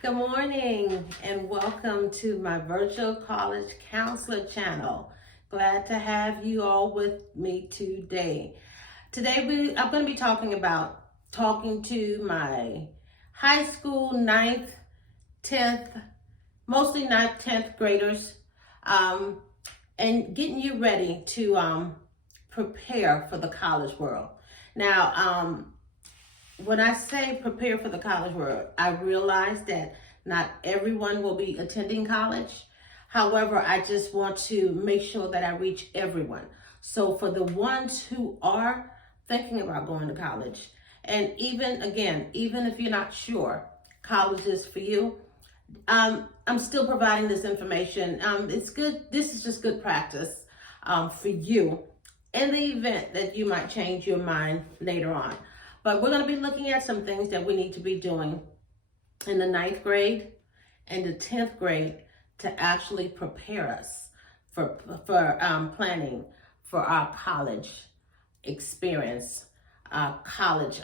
Good morning and welcome to my virtual college counselor channel. Glad to have you all with me today. I'm going to be talking to my high school 9th, 10th, mostly 9th, 10th graders, and getting you ready to prepare for the college world. Now, when I say prepare for the college world, I realize that not everyone will be attending college. However, I just want to make sure that I reach everyone. So for the ones who are thinking about going to college, and even if you're not sure college is for you, I'm still providing this information. It's good. This is just good practice for you in the event that you might change your mind later on. But we're going to be looking at some things that we need to be doing in the 9th grade and the 10th grade to actually prepare us for planning for our college experience, college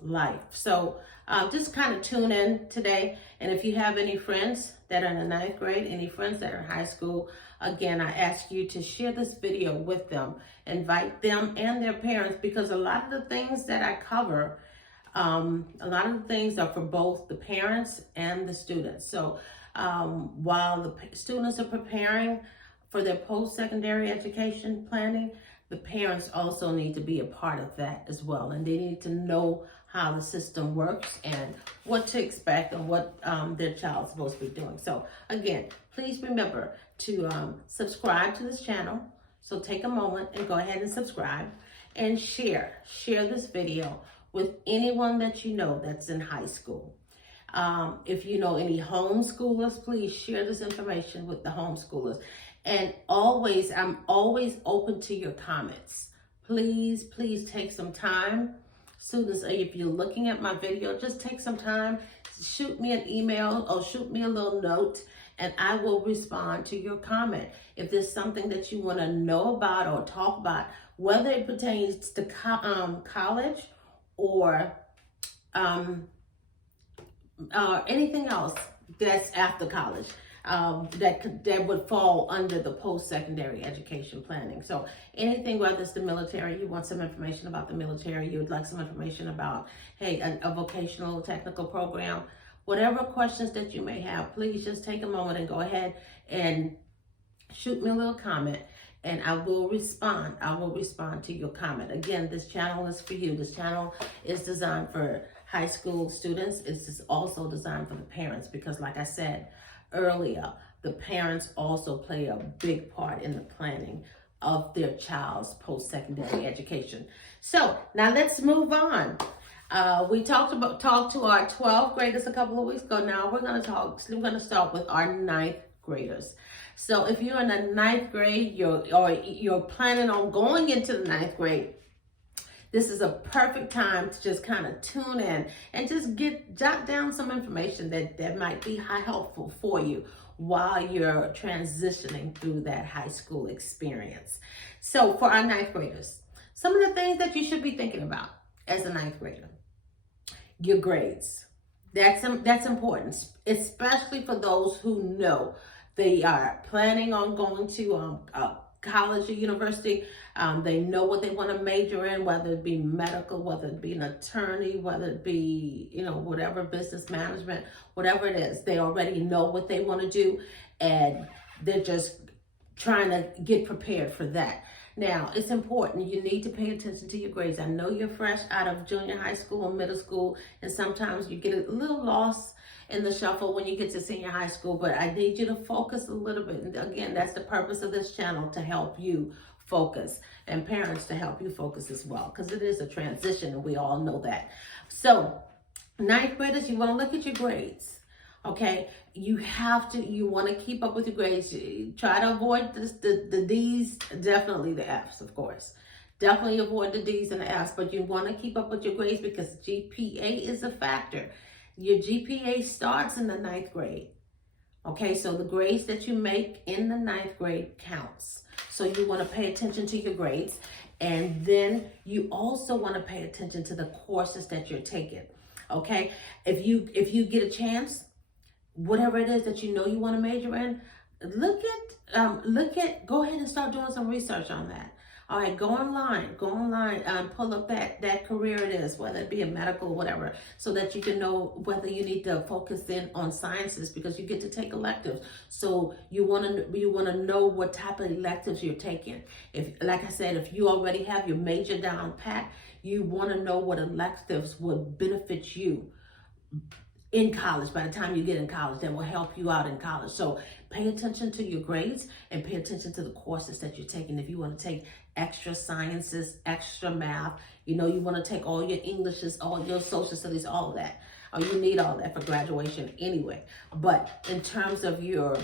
life. So just kind of tune in today. And if you have any friends that are in the 9th grade, any friends that are in high school, again, I ask you to share this video with them, invite them and their parents, because a lot of the things that I cover, a lot of the things are for both the parents and the students. So while the students are preparing for their post-secondary education planning, the parents also need to be a part of that as well. And they need to know how the system works and what to expect and what their child's supposed to be doing. So again, please remember to subscribe to this channel. So take a moment and go ahead and subscribe and share this video with anyone that you know that's in high school. If you know any homeschoolers, please share this information with the homeschoolers. And I'm always open to your comments. Please take some time. Students, if you're looking at my video, just take some time, shoot me an email or shoot me a little note, and I will respond to your comment. If there's something that you want to know about or talk about, whether it pertains to college or anything else that's after college, that would fall under the post-secondary education planning. So anything, whether it's the military, you want some information about the military, you would like some information about, hey, a vocational technical program, whatever questions that you may have, please just take a moment and go ahead and shoot me a little comment, and I will respond. I will respond to your comment. Again, this channel is for you. This channel is designed for high school students. It's also designed for the parents, because like I said earlier, the parents also play a big part in the planning of their child's post-secondary education. So now let's move on. We talked to our 12th graders a couple of weeks ago. Now we're going to start with our 9th graders. So if you're in the 9th grade, you're planning on going into the 9th grade, this is a perfect time to just kind of tune in and just jot down some information that might be helpful for you while you're transitioning through that high school experience. So for our 9th graders, some of the things that you should be thinking about as a 9th grader: your grades. That's important, especially for those who know they are planning on going to college or university. They know what they want to major in, whether it be medical, whether it be an attorney, whether it be, whatever, business management, whatever it is. They already know what they want to do, and they're just trying to get prepared for that. Now, it's important. You need to pay attention to your grades. I know you're fresh out of junior high school or middle school, and sometimes you get a little lost in the shuffle when you get to senior high school, but I need you to focus a little bit. And again, that's the purpose of this channel, to help you focus, and parents to help you focus as well, because it is a transition and we all know that. So 9th graders, you want to look at your grades. Okay, you want to keep up with your grades. Try to avoid the D's, definitely the F's, of course. Definitely avoid the D's and the F's, but you want to keep up with your grades, because GPA is a factor. Your GPA starts in the 9th grade. Okay, so the grades that you make in the 9th grade counts. So you want to pay attention to your grades. And then you also want to pay attention to the courses that you're taking. Okay, if you get a chance, whatever it is that you know you want to major in, go ahead and start doing some research on that. All right, go online, pull up that career it is, whether it be a medical or whatever, so that you can know whether you need to focus in on sciences, because you get to take electives. So you want to know what type of electives you're taking. If, like I said, if you already have your major down pat, you want to know what electives would benefit you in college. By the time you get in college, that will help you out in college. So pay attention to your grades and pay attention to the courses that you're taking. If you want to take extra sciences, extra math, you want to take all your Englishes, all your social studies, all of that. You need all that for graduation anyway. But in terms of your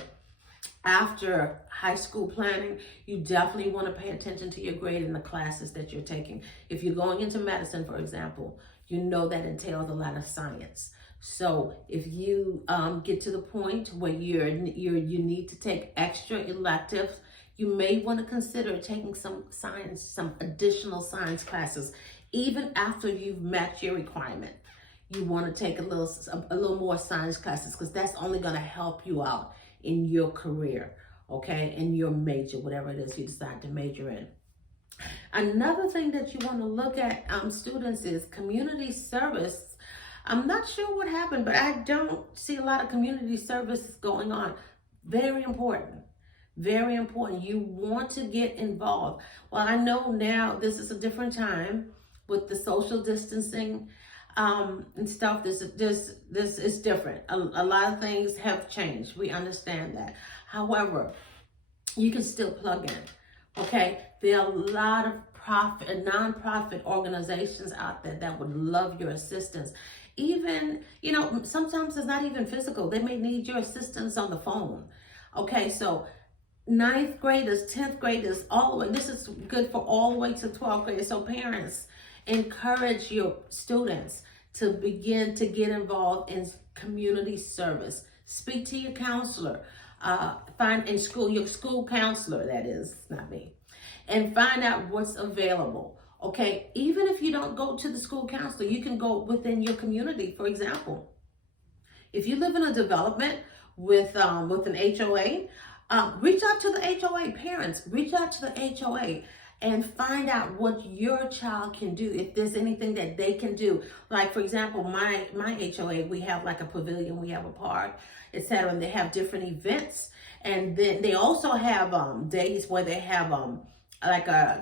after high school planning, you definitely want to pay attention to your grade in the classes that you're taking. If you're going into medicine, for example, that entails a lot of science. So if you get to the point where you need to take extra electives, you may want to consider taking some additional science classes, even after you've met your requirement. You want to take a little more science classes, because that's only going to help you out in your career, okay, in your major, whatever it is you decide to major in. Another thing that you want to look at, students, is community service. I'm not sure what happened, but I don't see a lot of community service going on. Very important. Very important. You want to get involved. Well, I know now this is a different time with the social distancing and stuff. This is different. A lot of things have changed. We understand that. However, you can still plug in. Okay, there are a lot of non-profit organizations out there that would love your assistance. Even, sometimes it's not even physical. They may need your assistance on the phone. Okay, so 9th graders, 10th graders, all the way. This is good for all the way to 12th graders. So parents, encourage your students to begin to get involved in community service. Speak to your counselor. Find in school, your school counselor, that is, not me. And find out what's available. Okay, even if you don't go to the school counselor, you can go within your community. For example, if you live in a development with an HOA, reach out to the HOA. Parents, reach out to the HOA and find out what your child can do, if there's anything that they can do. Like, for example, my HOA, we have like a pavilion, we have a park, etc., and they have different events. And then they also have days where they have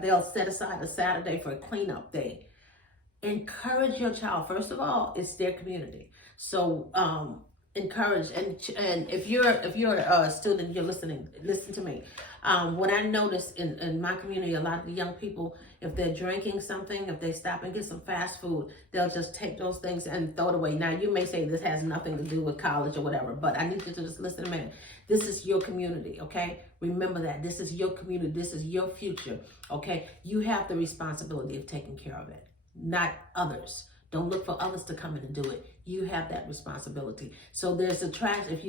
they'll set aside a Saturday for a cleanup day. Encourage your child. First of all, it's their community. So encourage, and if you're a student, you're listening, listen to me. What I notice in my community, a lot of the young people, if they're drinking something, if they stop and get some fast food, they'll just take those things and throw it away. Now, you may say this has nothing to do with college or whatever, but I need you to just listen to me. This is your community, okay? Remember that. This is your community. This is your future, okay? You have the responsibility of taking care of it, not others. Don't look for others to come in and do it. You have that responsibility. So there's a trash. If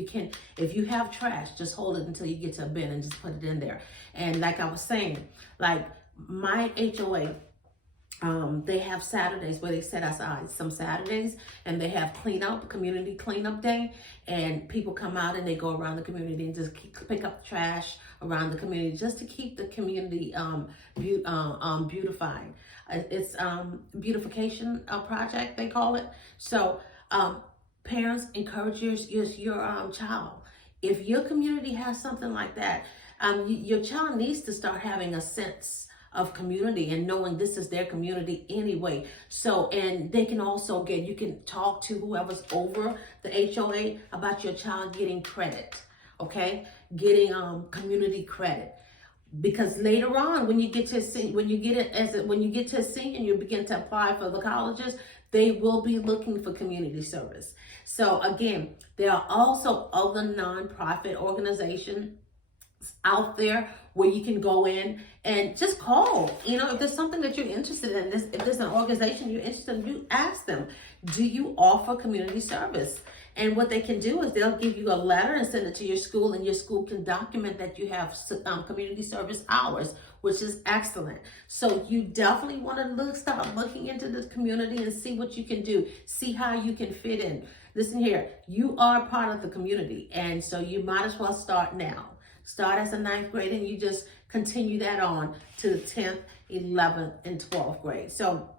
you have trash, just hold it until you get to a bin and just put it in there. And like I was saying, like my HOA, they have Saturdays where they set aside some Saturdays, and they have community cleanup day, and people come out and they go around the community and just pick up the trash around the community, just to keep the community beautified. It's beautification project, they call it. So parents, encourage your child. If your community has something like that, your child needs to start having a sense of community and knowing this is their community anyway. So, and they can also you can talk to whoever's over the HOA about your child getting credit, okay? Getting community credit. Because later on, when you get to a senior, and you begin to apply for the colleges, they will be looking for community service. So again, there are also other nonprofit organizations out there where you can go in and just call. You know, if there's something that you're interested in, if there's an organization you're interested in, you ask them, do you offer community service? And what they can do is they'll give you a letter and send it to your school, and your school can document that you have community service hours, which is excellent. So you definitely want to start looking into this community and see what you can do, see how you can fit in. Listen here, you are part of the community, and so you might as well start now. Start as a 9th grade, and you just continue that on to the 10th, 11th, and 12th grade. So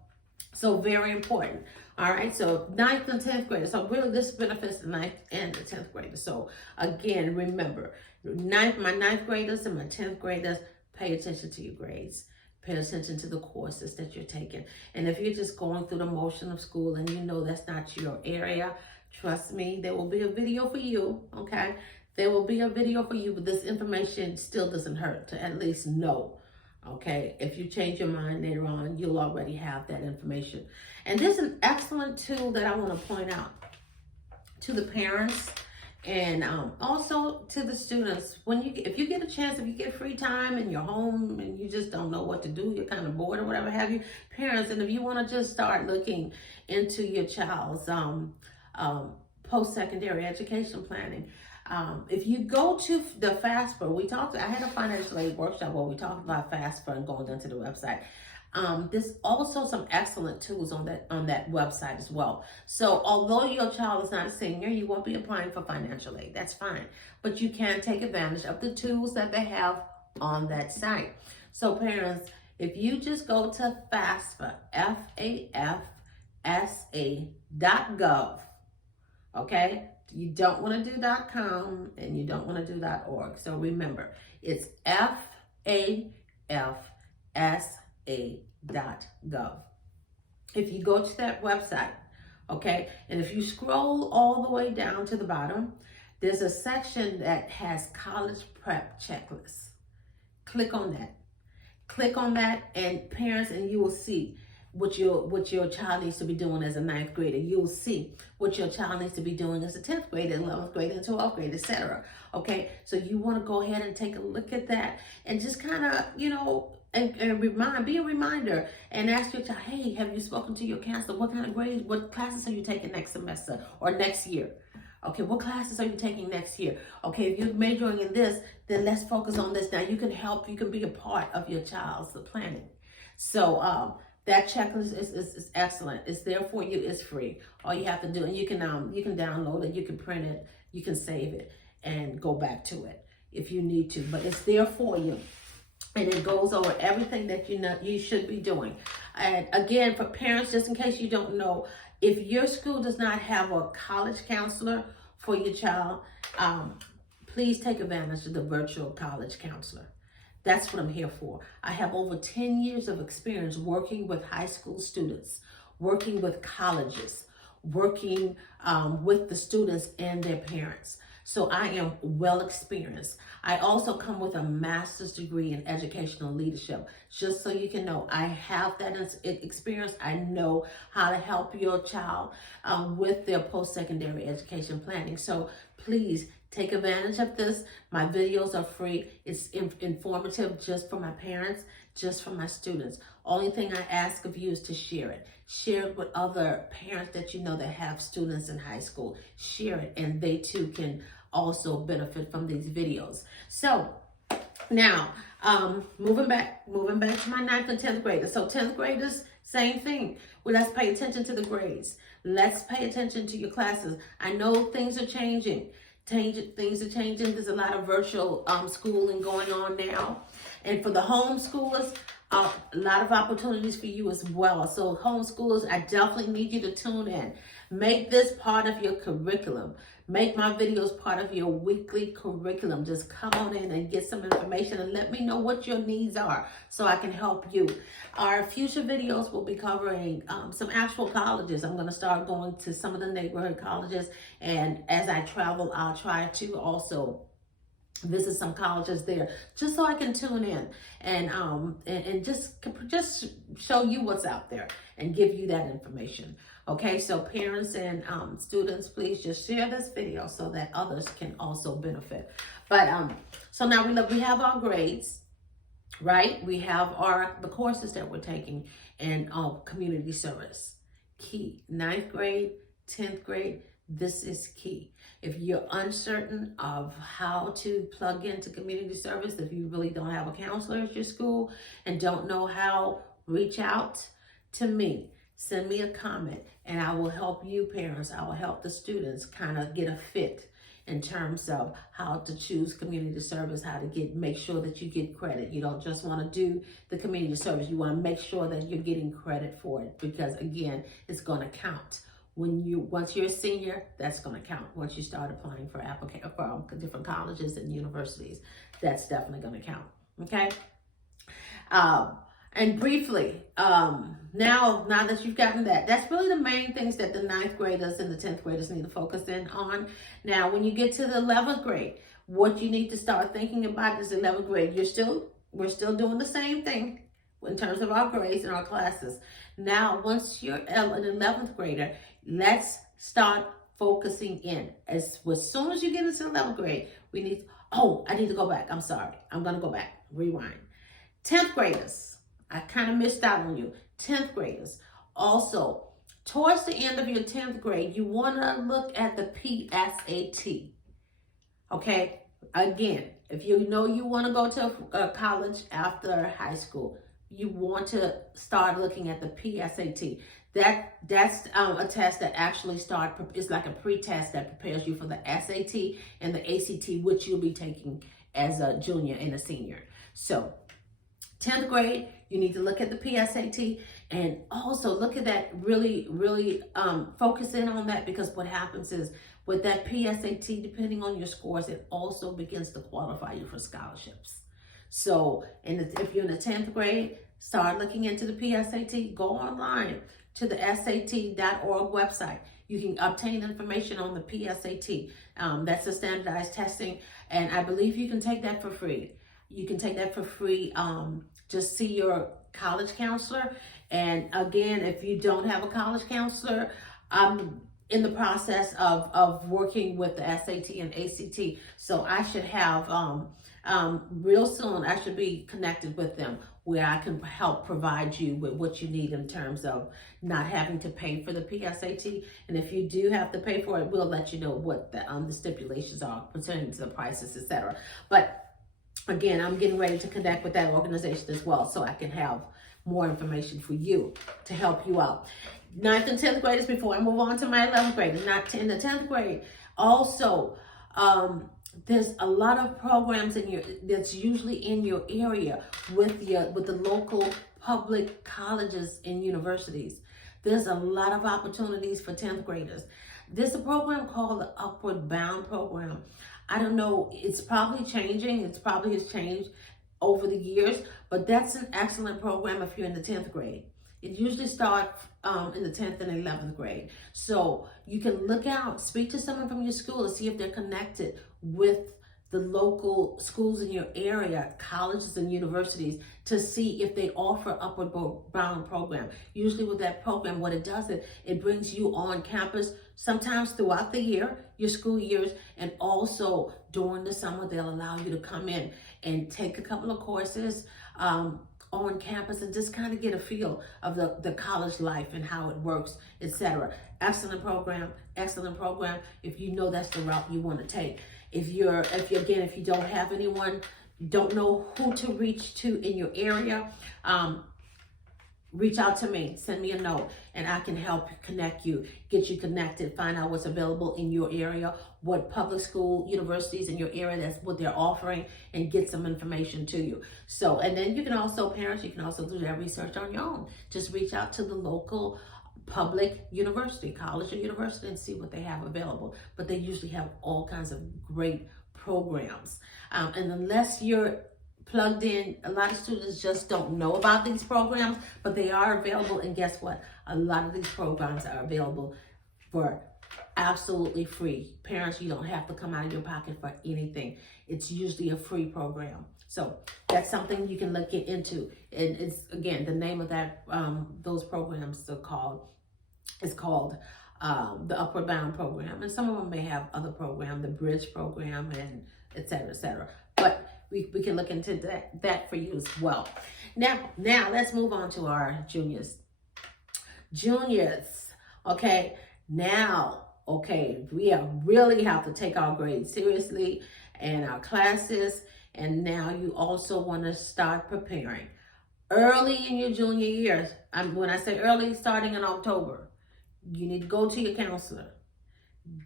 very important. All right, so 9th and 10th graders. So really this benefits the 9th and the 10th graders. So again, remember, my 9th graders and my 10th graders, pay attention to your grades. Pay attention to the courses that you're taking. And if you're just going through the motion of school and you know that's not your area, trust me, there will be a video for you, okay? There will be a video for you, but this information still doesn't hurt to at least know. Okay, if you change your mind later on, you'll already have that information. And there's an excellent tool that I want to point out to the parents and also to the students. If you get a chance, if you get free time in your home and you just don't know what to do, you're kind of bored or whatever have you, parents, and if you want to just start looking into your child's post-secondary education planning, if you go to the FAFSA, I had a financial aid workshop where we talked about FAFSA and going into the website. There's also some excellent tools on that website as well. So although your child is not a senior, you won't be applying for financial aid. That's fine. But you can take advantage of the tools that they have on that site. So parents, if you just go to FAFSA, FAFSA.gov, okay? You don't want to do .com and you don't want to do .org. So remember, it's FAFSA.gov. If you go to that website, okay, and if you scroll all the way down to the bottom, there's a section that has college prep checklists. Click on that. Click on that, and parents, and you will see what your child needs to be doing as a 9th grader. You'll see what your child needs to be doing as a 10th grader, 11th grader, and 12th grade, etc. Okay, so you want to go ahead and take a look at that and just kind of, and be a reminder and ask your child, hey, have you spoken to your counselor? What kind of grades, what classes are you taking next semester or next year? Okay, what classes are you taking next year? Okay, if you're majoring in this, then let's focus on this. Now you can be a part of your child's planning. So, that checklist is excellent. It's there for you. It's free. All you have to do, and you can download it, you can print it, you can save it, and go back to it if you need to. But it's there for you, and it goes over everything that you should be doing. And again, for parents, just in case you don't know, if your school does not have a college counselor for your child, please take advantage of the virtual college counselor. That's what I'm here for. I have over 10 years of experience working with high school students, working with colleges, working with the students and their parents. So I am well experienced. I also come with a master's degree in educational leadership. Just so you can know, I have that experience. I know how to help your child with their post-secondary education planning. So please take advantage of this. My videos are free. It's informative just for my parents, just for my students. Only thing I ask of you is to share it. Share it with other parents that you know that have students in high school. Share it, and they too can also benefit from these videos. So now, moving back to my 9th and 10th graders. So 10th graders, same thing. Well, let's pay attention to the grades. Let's pay attention to your classes. I know things are changing. Things are changing. There's a lot of virtual schooling going on now. And for the homeschoolers, a lot of opportunities for you as well. So homeschoolers, I definitely need you to tune in. Make this part of your curriculum. Make my videos part of your weekly curriculum. Just come on in and get some information and let me know what your needs are so I can help you. Our future videos will be covering some actual colleges. I'm going to start going to some of the neighborhood colleges, and as I travel, I'll try to also visit some colleges there, just so I can tune in and just show you what's out there and give you that information. Okay, so parents and students, please just share this video so that others can also benefit. But so now we have our grades, right? We have the courses that we're taking in community service. Key, 9th grade, 10th grade. This is key. If you're uncertain of how to plug into community service, if you really don't have a counselor at your school and don't know how, reach out to me. Send me a comment and I will help you parents. I will help the students kind of get a fit in terms of how to choose community service, how to make sure that you get credit. You don't just want to do the community service. You want to make sure that you're getting credit for it, because again, it's going to count. Once you're a senior, that's going to count. Once you start applying for different colleges and universities, that's definitely going to count. Okay. And briefly, now that you've gotten that's really the main things that the 9th graders and the 10th graders need to focus in on. Now, when you get to the 11th grade, what you need to start thinking about is 11th grade. We're still doing the same thing in terms of our grades and our classes. Now, once you're an 11th grader, let's start focusing in. As soon as you get into 11th grade, I need to go back. I'm sorry. I'm going to go back. Rewind. 10th graders, I kind of missed out on you. 10th graders, also, towards the end of your 10th grade, you want to look at the PSAT. Okay? Again, if you know you want to go to college after high school, you want to start looking at the PSAT. That's a test that actually it's like a pre-test that prepares you for the SAT and the ACT, which you'll be taking as a junior and a senior. So 10th grade, you need to look at the PSAT and also look at that, really focus in on that, because what happens is with that PSAT, depending on your scores, it also begins to qualify you for scholarships. So if you're in the 10th grade, start looking into the PSAT. Go online to the SAT.org website. You can obtain information on the PSAT. That's a standardized testing, and I believe you can take that for free. You can take that for free. Just see your college counselor. And again, if you don't have a college counselor, I'm in the process of working with the SAT and ACT. So I should have, real soon, I should be connected with them where I can help provide you with what you need in terms of not having to pay for the PSAT. And if you do have to pay for it, we'll let you know what the stipulations are pertaining to the prices, etc. But again, I'm getting ready to connect with that organization as well, so I can have more information for you to help you out. 9th and 10th graders, before I move on to my 11th grade, not in the 10th grade, also, there's a lot of programs that's usually in your area with the local public colleges and universities. There's a lot of opportunities for 10th graders. There's a program called the Upward Bound program. I don't know, it's probably changing. It probably has changed over the years, but that's an excellent program if you're in the 10th grade. It usually starts in the 10th and 11th grade. So you can look out, speak to someone from your school to see if they're connected with the local schools in your area, colleges and universities, to see if they offer Upward Bound program. Usually with that program, what it does is it brings you on campus sometimes throughout the year, your school years, and also during the summer, they'll allow you to come in and take a couple of courses on campus and just kind of get a feel of the college life and how it works, etc. Excellent program, excellent program if you know that's the route you want to take. If you don't have anyone, you don't know who to reach to in your area, reach out to me, send me a note, and I can help connect you, get you connected, find out what's available in your area, what public school, universities in your area, that's what they're offering, and get some information to you. So, and then you can also, parents, you can also do that research on your own. Just reach out to the local public university, college or university, and see what they have available. But they usually have all kinds of great programs. And unless you're plugged in, a lot of students just don't know about these programs, but they are available. And guess what? A lot of these programs are available for absolutely free. Parents, you don't have to come out of your pocket for anything. It's usually a free program. So that's something you can look into. And it's, again, the name of that, those programs are called, is called the Upward Bound program. And some of them may have other programs, the Bridge program, and et cetera, et cetera. But we can look into that for you as well. Now let's move on to our juniors. Juniors, okay, now, okay, we really have to take our grades seriously and our classes, and now you also want to start preparing early in your junior years. When I say early, starting in October, you need to go to your counselor,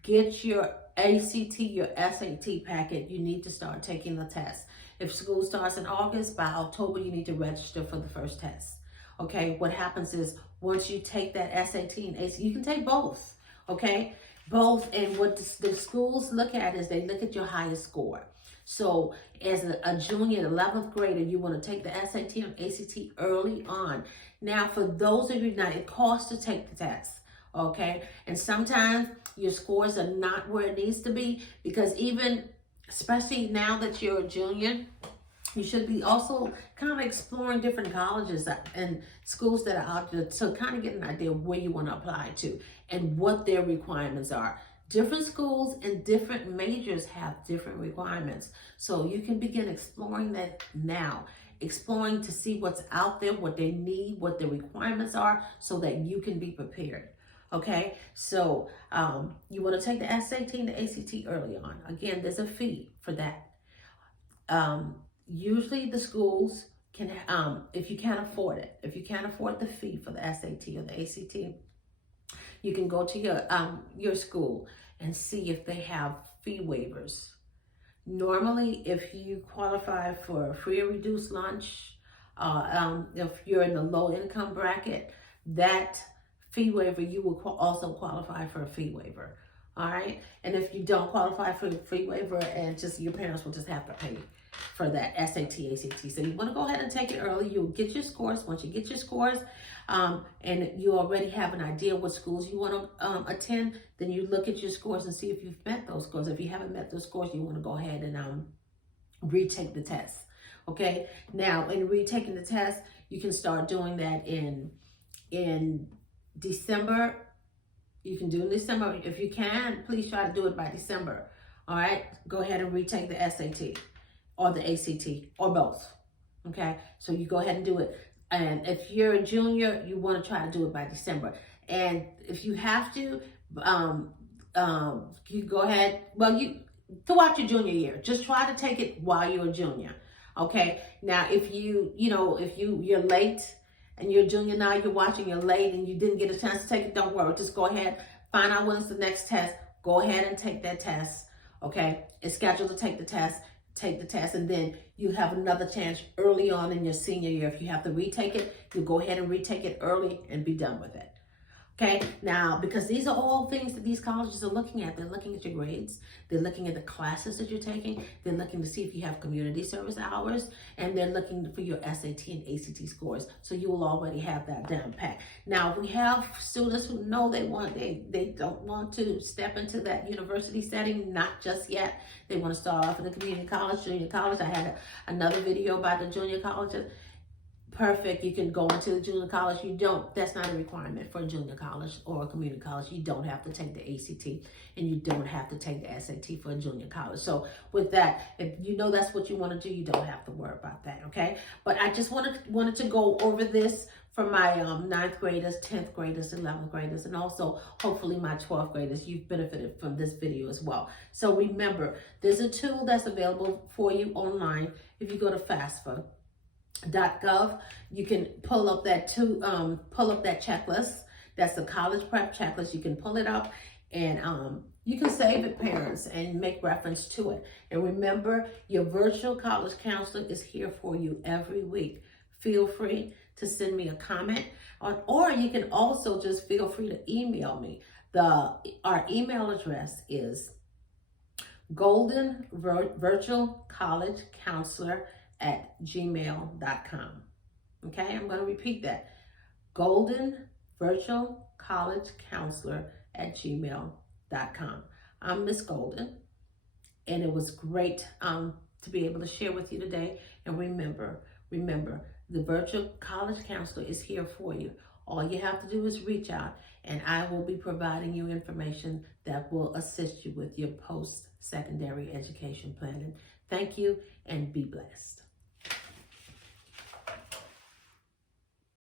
get your ACT, your SAT packet. You need to start taking the test. If school starts in August, by October, you need to register for the first test. Okay, what happens is once you take that SAT and ACT, you can take both, okay? Both, and what the schools look at is they look at your highest score. So as a junior, 11th grader, you want to take the SAT and ACT early on. Now, for those of you, now it costs to take the test, okay? And sometimes your scores are not where it needs to be, because even, especially now that you're a junior, you should be also kind of exploring different colleges and schools that are out there to kind of get an idea of where you want to apply to and what their requirements are. Different schools and different majors have different requirements. So you can begin exploring that now, exploring to see what's out there, what they need, what the requirements are, so that you can be prepared. Okay, so you want to take the SAT and the ACT early on. Again, there's a fee for that. Usually the schools can, if you can't afford it, if you can't afford the fee for the SAT or the ACT, you can go to your school and see if they have fee waivers. Normally, if you qualify for a free or reduced lunch, if you're in the low income bracket, that fee waiver, you will also qualify for a fee waiver. All right. And if you don't qualify for a free waiver, and just your parents will just have to pay for that SAT, ACT. So you want to go ahead and take it early. You'll get your scores. Once you get your scores, and you already have an idea what schools you want to attend, then you look at your scores and see if you've met those scores. If you haven't met those scores, you want to go ahead and retake the test. Okay. Now, in retaking the test, you can start doing that in December. You can do in December. If you can, please try to do it by December. All right. Go ahead and retake the SAT or the ACT or both. Okay. So you go ahead and do it. And if you're a junior, you want to try to do it by December. And if you have to, you go ahead. Well, throughout your junior year, just try to take it while you're a junior. Okay. Now, if you're late, and you're a junior now, you're watching, you're late, and you didn't get a chance to take it, don't worry. Just go ahead, find out when it's the next test. Go ahead and take that test, okay? It's scheduled to take the test, and then you have another chance early on in your senior year. If you have to retake it, you go ahead and retake it early and be done with it. Okay, now, because these are all things that these colleges are looking at. They're looking at your grades. They're looking at the classes that you're taking. They're looking to see if you have community service hours. And they're looking for your SAT and ACT scores. So you will already have that down pat. Now, we have students who know they don't want to step into that university setting, not just yet. They want to start off in the community college, junior college. I had another video about the junior colleges. Perfect. You can go into the junior college. That's not a requirement for a junior college or a community college. You don't have to take the ACT, and you don't have to take the SAT for a junior college. So with that, if you know that's what you want to do, you don't have to worry about that, okay? But I just wanted to go over this for my 9th graders, 10th graders, 11th graders, and also hopefully my 12th graders. You've benefited from this video as well. So remember, there's a tool that's available for you online. If you go to FAFSA.gov, you can pull up that checklist. That's the college prep checklist. You can pull it up, and you can save it, parents, and make reference to it. And remember, your virtual college counselor is here for you every week. Feel free to send me a comment, or you can also just feel free to email me. Our email address is goldenvirtualcollegecounselor@gmail.com. Okay, I'm going to repeat that. goldenvirtualcollegecounselor@gmail.com. www.virtualcollegecounselor.com. I'm Miss Golden, and it was great to be able to share with you today. And remember, the virtual college counselor is here for you. All you have to do is reach out, and I will be providing you information that will assist you with your post-secondary education planning. Thank you, and be blessed.